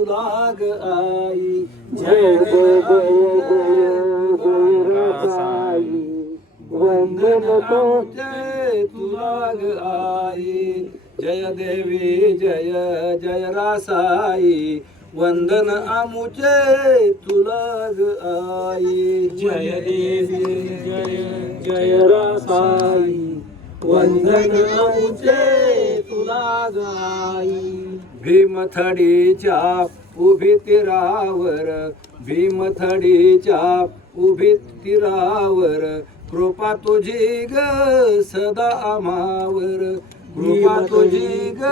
तुला ग आई. जय जय जय जय जय साई. वंदन आमुचे तुला ग आई. जय देवी जय जय रासाई. वंदन आमुचे तुला ग आई. जय देवी जय जय रासाई. वंदन आमुचे तुला ग आई. भीमथडीच्या उभी तीरावर. भीमथडीच्या उभी तीरावर. कृपा तुझी ग सदा आम्हावर. कृपा तुझी ग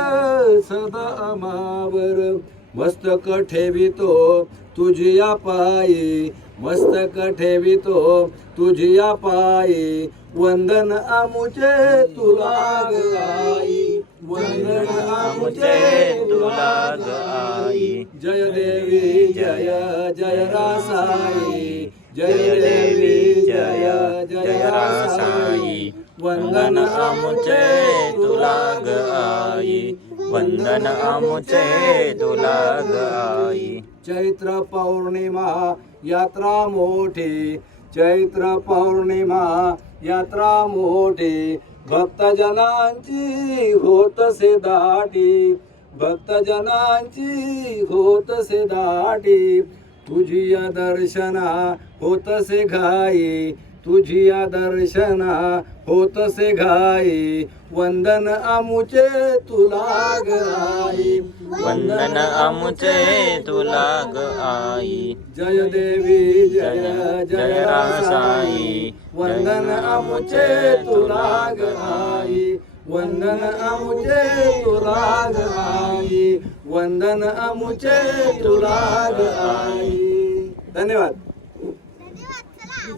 सदा आम्हावर. मस्तक ठेवितो तुझिया पायी. मस्तक ठेवितो तुझिया पायी. वंदन आमुचे तुला ग आई. वंदन आमुचे तुला ग आई. जय देवी जय जय रासाई. जय देवी जय जय रासाई. वंदन आमुचे तुला ग आई. वंदन आमुचे तुला ग आई. चैत्र पौर्णिमा यात्रा मोठी. चैत्र पौर्णिमा यात्रा मोठी. भक्तजनांची होतसे दाटी. भक्तजनांची होतसे दाटी. तुझिया दर्शना होतसे घाई. तुझिया दर्शना होतसे घाई. वंदन आमुचे तुला ग आई. वंदन आमुचे तुला ग आई. जय देवी जय जय रासाई. वंदन आमुचे तुला ग आई. वंदन आमुचे तुला ग आई. वंदन आमुचे तुला ग आई. धन्यवाद.